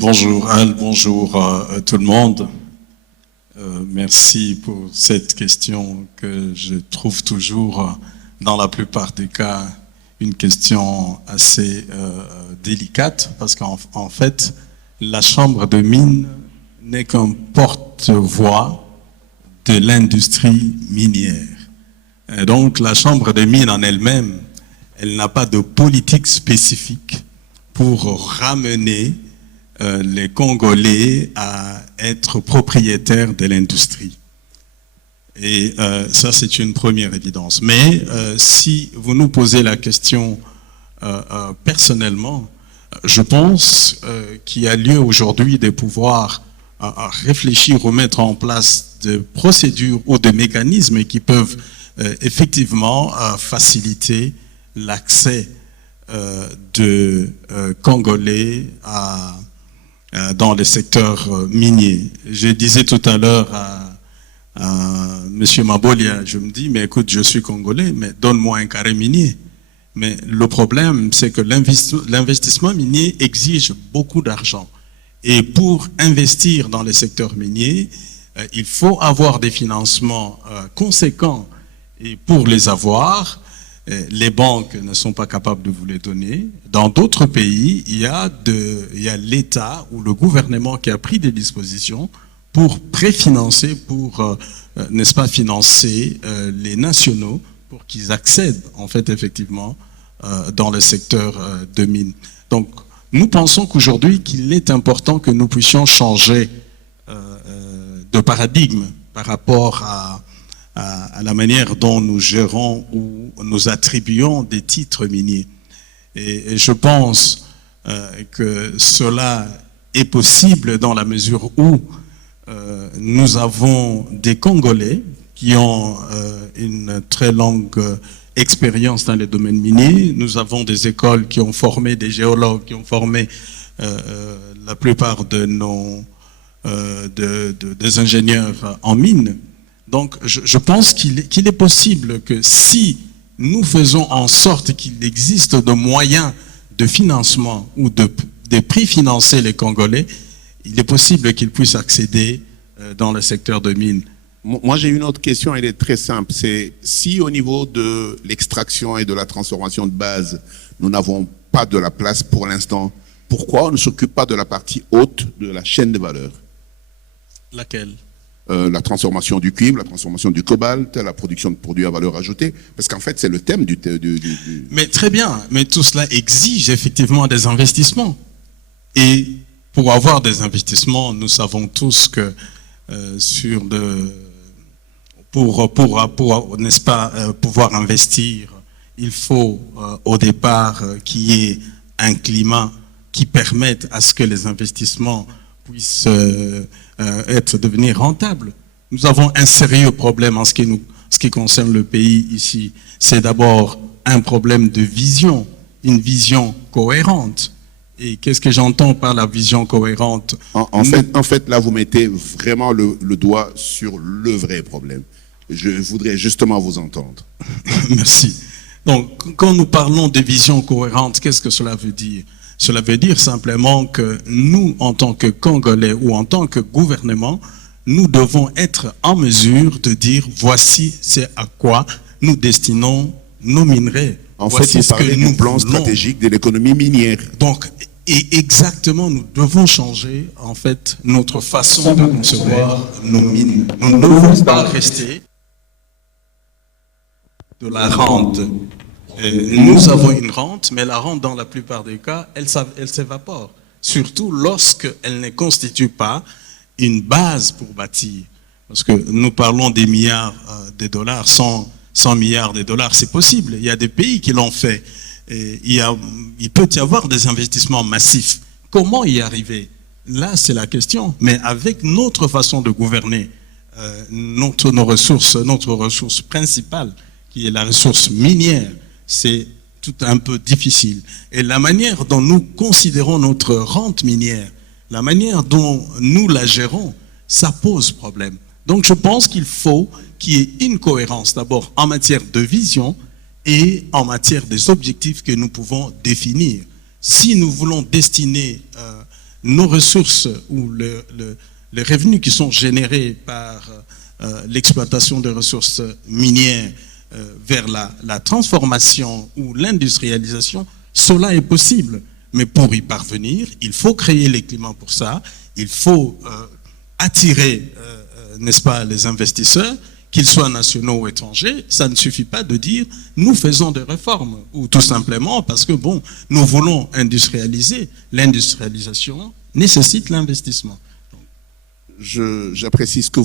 bonjour Al, bonjour tout le monde. Merci pour cette question que je trouve toujours, dans la plupart des cas, une question assez délicate, parce qu'en fait, la Chambre de mines n'est qu'un porte-voix de l'industrie minière. Et donc, la Chambre de mines en elle-même, elle n'a pas de politique spécifique pour ramener les Congolais à être propriétaires de l'industrie. Et ça, c'est une première évidence. Mais si vous nous posez la question personnellement, je pense qu'il y a lieu aujourd'hui de pouvoir réfléchir ou mettre en place de procédures ou de mécanismes qui peuvent effectivement faciliter l'accès de Congolais dans le secteur minier. Je disais tout à l'heure à M. Mabolia, je me dis, mais écoute, je suis Congolais, mais donne-moi un carré minier. Mais le problème, c'est que l'investissement minier exige beaucoup d'argent. Et pour investir dans le secteur minier, il faut avoir des financements conséquents. Et pour les avoir, les banques ne sont pas capables de vous les donner. Dans d'autres pays, il y a l'État ou le gouvernement qui a pris des dispositions pour préfinancer, pour, n'est-ce pas, financer les nationaux pour qu'ils accèdent, en fait, effectivement, dans le secteur de mines. Donc, nous pensons qu'aujourd'hui, qu'il est important que nous puissions changer de paradigme par rapport à la manière dont nous gérons ou nous attribuons des titres miniers. Et je pense que cela est possible dans la mesure où nous avons des Congolais qui ont une très longue expérience dans les domaines miniers. Nous avons des écoles qui ont formé des géologues, qui ont formé la plupart de des ingénieurs en mines. Donc, je pense qu'il est possible que si nous faisons en sorte qu'il existe de moyens de financement ou de prix financer les Congolais, il est possible qu'ils puissent accéder dans le secteur de mines. Moi, j'ai une autre question, elle est très simple. C'est si au niveau de l'extraction et de la transformation de base, nous n'avons pas de la place pour l'instant, pourquoi on ne s'occupe pas de la partie haute de la chaîne de valeur? Laquelle? La transformation du cuivre, la transformation du cobalt, la production de produits à valeur ajoutée, parce qu'en fait, c'est le thème du... Mais très bien, mais tout cela exige effectivement des investissements. Et pour avoir des investissements, nous savons tous que pour n'est-ce pas, pouvoir investir, il faut au départ qu'il y ait un climat qui permette à ce que les investissements puissent devenir rentables. Nous avons un sérieux problème en ce qui concerne le pays ici. C'est d'abord un problème de vision, une vision cohérente. Et qu'est-ce que j'entends par la vision cohérente? En fait, là, vous mettez vraiment le doigt sur le vrai problème. Je voudrais justement vous entendre. Merci. Donc, quand nous parlons de vision cohérente, qu'est-ce que cela veut dire? Cela veut dire simplement que nous, en tant que Congolais ou en tant que gouvernement, nous devons être en mesure de dire voici c'est à quoi nous destinons nos minerais. En fait, vous parlez du plan stratégique de l'économie minière. Donc, et exactement, nous devons changer en fait notre façon de concevoir nos mines. Nous ne devons pas rester de la rente. Nous avons une rente, mais la rente, dans la plupart des cas, elle s'évapore. Surtout lorsqu'elle ne constitue pas une base pour bâtir. Parce que nous parlons des milliards de dollars, 100 milliards de dollars, c'est possible. Il y a des pays qui l'ont fait. Et il peut y avoir des investissements massifs. Comment y arriver? Là, c'est la question. Mais avec notre façon de gouverner, notre ressource principale, qui est la ressource minière, c'est tout un peu difficile. Et la manière dont nous considérons notre rente minière, la manière dont nous la gérons, ça pose problème. Donc je pense qu'il faut qu'il y ait une cohérence d'abord en matière de vision et en matière des objectifs que nous pouvons définir. Si nous voulons destiner nos ressources ou les revenus qui sont générés par l'exploitation des ressources minières vers la transformation ou l'industrialisation, cela est possible. Mais pour y parvenir, il faut créer les climats pour ça, il faut attirer, n'est-ce pas, les investisseurs, qu'ils soient nationaux ou étrangers. Ça ne suffit pas de dire nous faisons des réformes, ou tout simplement parce que bon, nous voulons industrialiser. L'industrialisation nécessite l'investissement. J'apprécie ce que